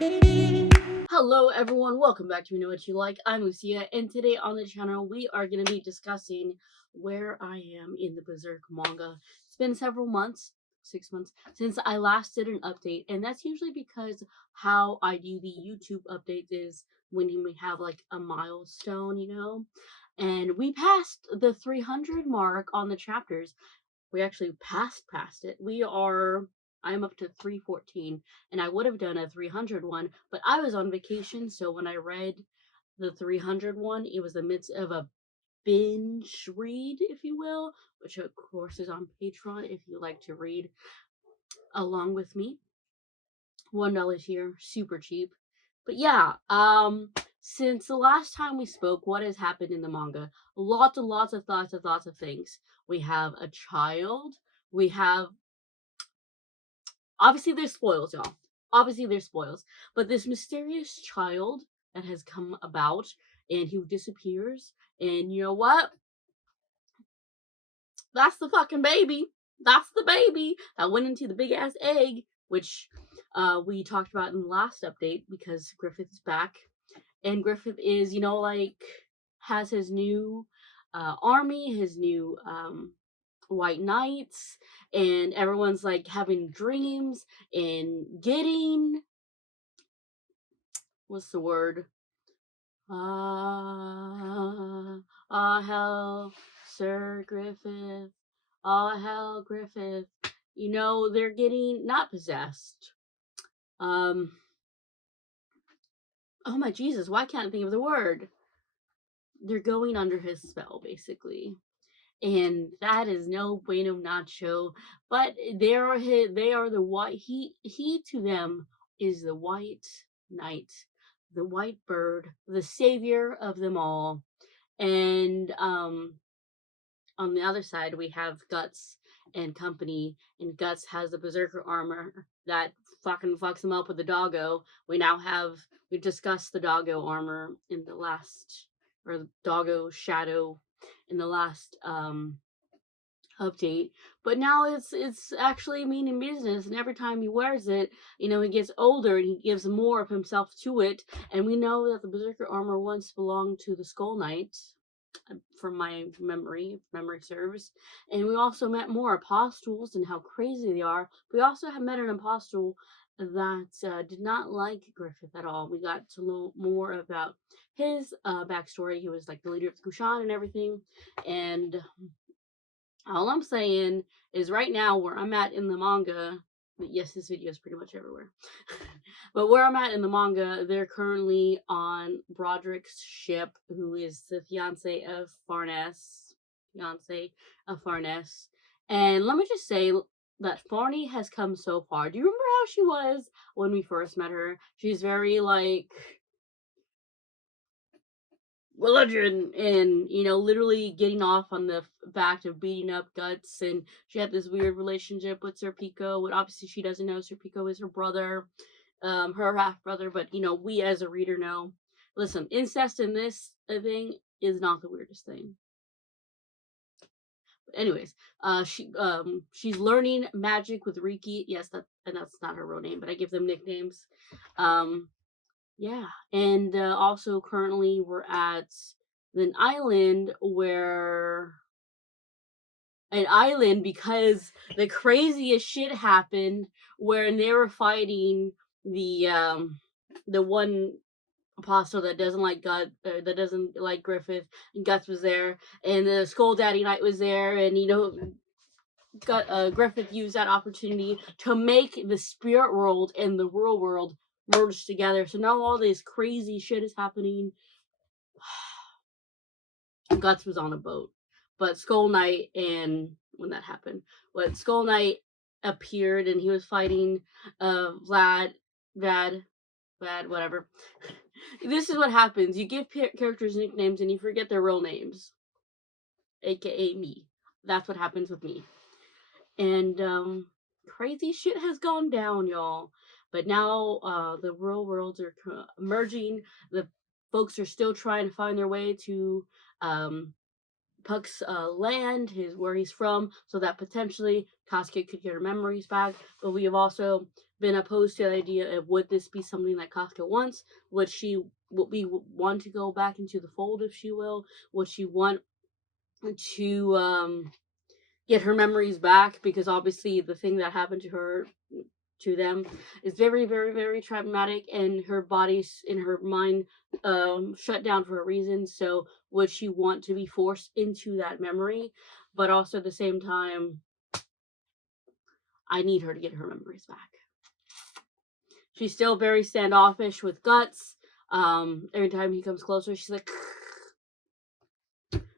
Hello everyone, welcome back to You Know What You Like. I'm Lucia, and today on the channel we are going to be discussing where I am in the Berserk manga. It's been several months, 6 months, since I last did an update, and that's usually because how I do the YouTube updates is when we have like a milestone, and we passed the 300 mark on the chapters. We actually passed it. I'm up to 314, and I would have done a 300 one, but I was on vacation, so when I read the 300 one, it was the midst of a binge read, if you will, which of course is on Patreon if you like to read along with me. $1 here, super cheap. But yeah, since the last time we spoke, what has happened in the manga? Lots and lots of thoughts and lots of things. We have a child. We have obviously there's spoils, y'all. Obviously there's spoils. But this mysterious child that has come about and he disappears, and you know what? That's the fucking baby. That's the baby that went into the big ass egg, which we talked about in the last update because Griffith is back. And Griffith is, has his new army, his new white knights, and everyone's like having dreams and getting what's the word? Hell, Sir Griffith. Hell, Griffith. They're getting not possessed. Oh my Jesus, why can't I think of the word? They're going under his spell, basically. And that is no bueno nacho. But they are the white. He to them is the white knight, the white bird, the savior of them all. And on the other side we have Guts and company, and Guts has the berserker armor that fucking fucks him up with the doggo. We discussed the doggo armor in the last, or the doggo shadow in the last update, but now it's actually meaning business, and every time he wears it, he gets older and he gives more of himself to it. And we know that the berserker armor once belonged to the Skull Knight, from my memory, if memory serves. And we also met more apostles and how crazy they are. We also have met an apostle that did not like Griffith at all. We got to know more about his backstory. He was like the leader of the Kushan and everything. And all I'm saying is right now where I'm at in the manga, yes, this video is pretty much everywhere. But where I'm at in the manga, they're currently on Broderick's ship, who is the fiance of Farnes. And let me just say that Farney has come so far. Do you remember how she was when we first met her? She's very like religion, and literally getting off on the fact of beating up Guts. And she had this weird relationship with Sir Pico, and obviously she doesn't know Sir Pico is her brother, her half brother. But we as a reader know. Listen, incest in this thing is not the weirdest thing. But anyways, she's learning magic with Riki. Yes, that's not her real name, but I give them nicknames. Yeah, and also currently we're at an island because the craziest shit happened, where they were fighting the one apostle that doesn't like God, that doesn't like Griffith, and Guts was there, and the Skull Daddy Knight was there, and Griffith used that opportunity to make the spirit world and the real world merge together. So now all this crazy shit is happening. Guts was on a boat, but Skull Knight, and when that happened, Skull Knight appeared, and he was fighting Vlad, whatever. This is what happens. You give characters nicknames and you forget their real names, aka me. That's what happens with me. And crazy shit has gone down, y'all. But now the real worlds are merging. The folks are still trying to find their way to Puck's land, where he's from, so that potentially Casca could get her memories back. But we have also been opposed to the idea of, would this be something that Casca wants? Would we want to go back into the fold, if she will? Would she want to get her memories back? Because obviously the thing that happened to them is very, very, very traumatic, and her body's in her mind shut down for a reason. So would she want to be forced into that memory? But also at the same time, I need her to get her memories back. She's still very standoffish with Guts. Every time he comes closer, she's like,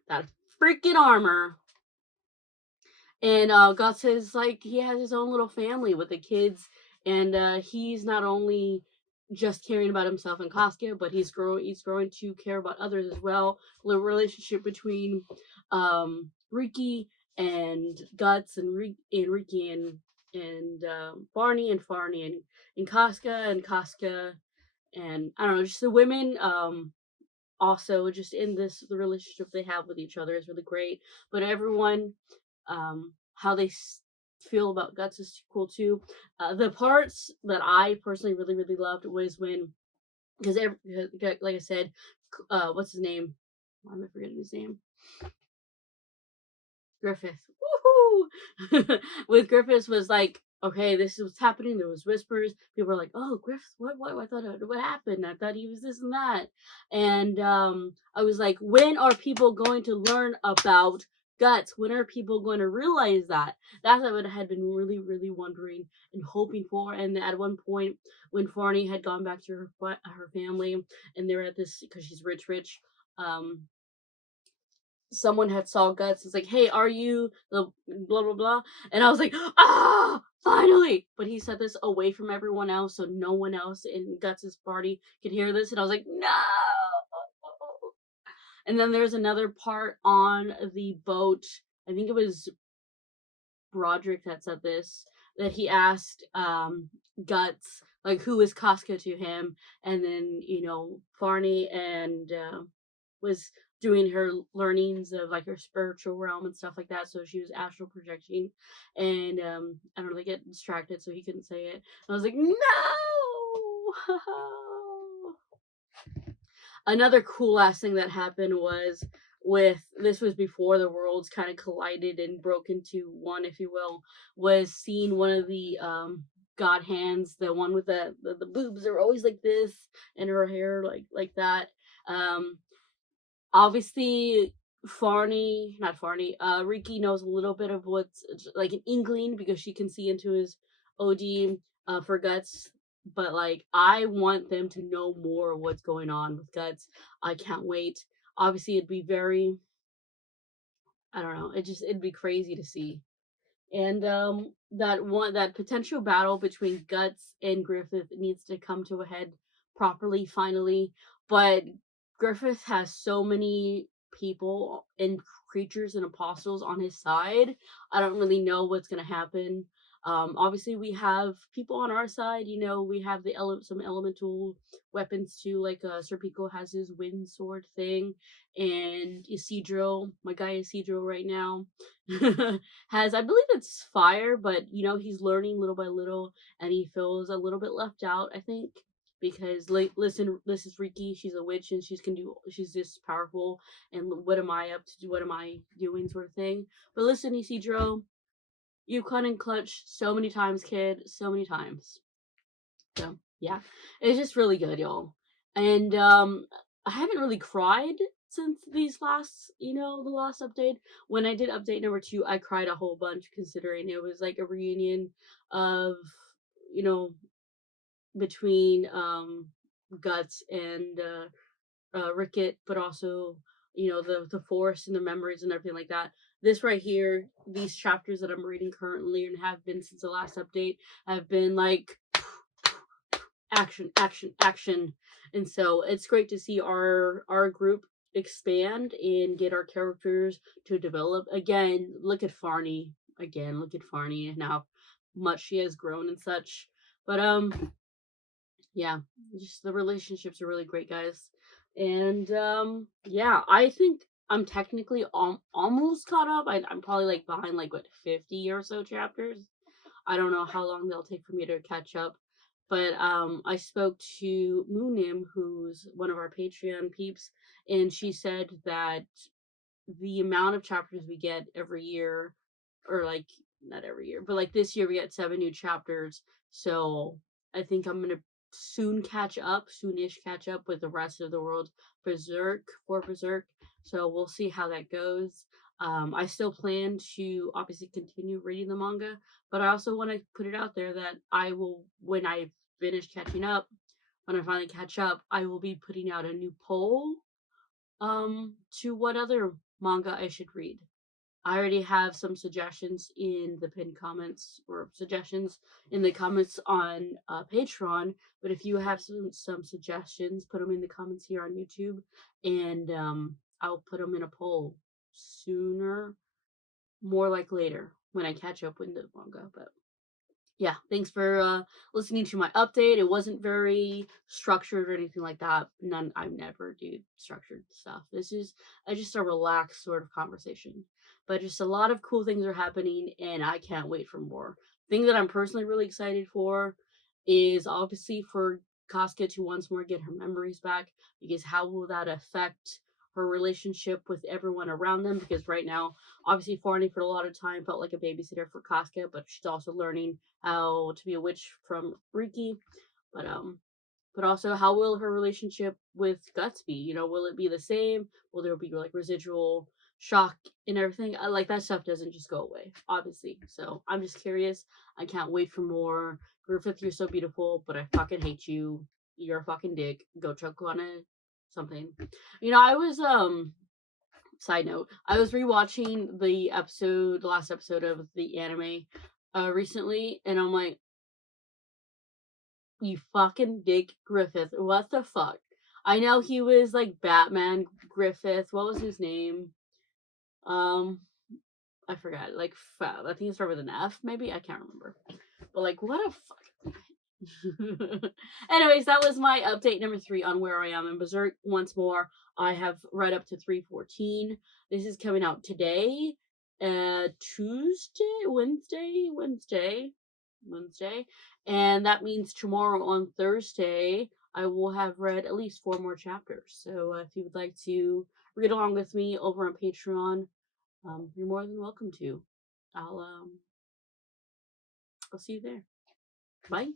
that freaking armor. And Guts is like, he has his own little family with the kids, and he's not only just caring about himself and Casca, but he's growing to care about others as well. The relationship between Riki and Guts, and Riki and Barney, and Farney, and Casca, and I don't know, just the women. Also, just in the relationship they have with each other is really great. But everyone, how they feel about Guts is cool too. The parts that I personally really, really loved was when, because like I said, what's his name? Why am I forgetting his name? Griffith. Woohoo! With Griffiths was like, okay, this is what's happening. There was whispers. People were like, oh, Griffith, what? I thought, what happened? I thought he was this and that. And I was like, when are people going to learn about Guts? When are people going to realize that? That's what I had been really, really wondering and hoping for. And at one point, when Farney had gone back to her family, and they were at this, because she's rich, someone had saw Guts. It's like, hey, are you the blah blah blah? And I was like, ah, finally! But he said this away from everyone else, so no one else in Guts's party could hear this. And I was like, no. And then there's another part on the boat. I think it was Broderick that said this, that he asked Guts, like, who is Casca to him? And then, Farney and was doing her learnings of like her spiritual realm and stuff like that. So she was astral projecting, and I don't know, they get distracted, so he couldn't say it. And I was like, no. Another cool ass thing that happened was this was before the worlds kind of collided and broke into one, if you will, was seeing one of the god hands, the one with the boobs are always like this, and her hair like that. Obviously Riki knows a little bit of what's like an inkling, because she can see into his OD for Guts. But like, I want them to know more of what's going on with Guts. I can't wait. Obviously, it'd be very, I don't know, it'd be crazy to see. And that potential battle between Guts and Griffith needs to come to a head properly, finally. But Griffith has so many people and creatures and apostles on his side. I don't really know what's gonna happen. Obviously we have people on our side. We have some elemental weapons too. Like Serpico has his wind sword thing, and Isidro, my guy Isidro right now, has, I believe it's fire, but he's learning little by little, and he feels a little bit left out, I think, because listen, this is Riki, she's a witch, and she's just powerful, and what am I up to do, what am I doing, sort of thing. But listen, Isidro, you cut and clutch so many times, kid, so many times. So yeah, it's just really good, y'all. And I haven't really cried since the last update. When I did update number 2, I cried a whole bunch, considering it was like a reunion of, between Guts and Rickett, but also the force and the memories and everything like that. This right here, these chapters that I'm reading currently, and have been since the last update, have been like action, action, action. And so it's great to see our group expand and get our characters to develop. Again, look at Farney. And how much she has grown and such. But yeah, just the relationships are really great, guys. And yeah, I think I'm technically almost caught up. I'm probably like behind like what 50 or so chapters. I don't know how long they'll take for me to catch up. But I spoke to Moonim, who's one of our Patreon peeps, and she said that the amount of chapters we get every year, or like not every year, but like this year we get 7 new chapters. So I think I'm gonna soonish catch up with the rest of the world Berserk. So we'll see how that goes. I still plan to obviously continue reading the manga, but I also want to put it out there that I will, when I finish catching up, when I finally catch up, I will be putting out a new poll to what other manga I should read. I already have some suggestions in the pinned comments, or suggestions in the comments on Patreon. But if you have some suggestions, put them in the comments here on YouTube, and I'll put them in a poll sooner, more like later when I catch up with the manga. But yeah, thanks for listening to my update. It wasn't very structured or anything like that. I never do structured stuff. This is just a relaxed sort of conversation. But just a lot of cool things are happening, and I can't wait for more. Thing that I'm personally really excited for is obviously for Casca to once more get her memories back, because how will that affect her relationship with everyone around them? Because right now, obviously, Farney for a lot of time felt like a babysitter for Casca, but she's also learning how to be a witch from Riki. But but also, how will her relationship with Guts be? You know, will it be the same? Will there be like residual shock and everything? Like that stuff doesn't just go away, obviously. So I'm just curious. I can't wait for more. Griffith, you're so beautiful, but I fucking hate you. You're a fucking dick. Go choke on it. Something. You know, I was side note, I was rewatching the last episode of the anime recently, and I'm like, you fucking dick Griffith. What the fuck? I know he was like Batman Griffith. What was his name? Um, I forgot. Like, I think it started with an F, maybe? I can't remember. But like, what a fuck. Anyways, that was my update number 3 on where I am in Berserk. Once more, I have read up to 314. This is coming out today, Wednesday, and that means tomorrow on Thursday I will have read at least 4 more chapters. So if you would like to read along with me over on Patreon, you're more than welcome to. I'll see you there. Bye.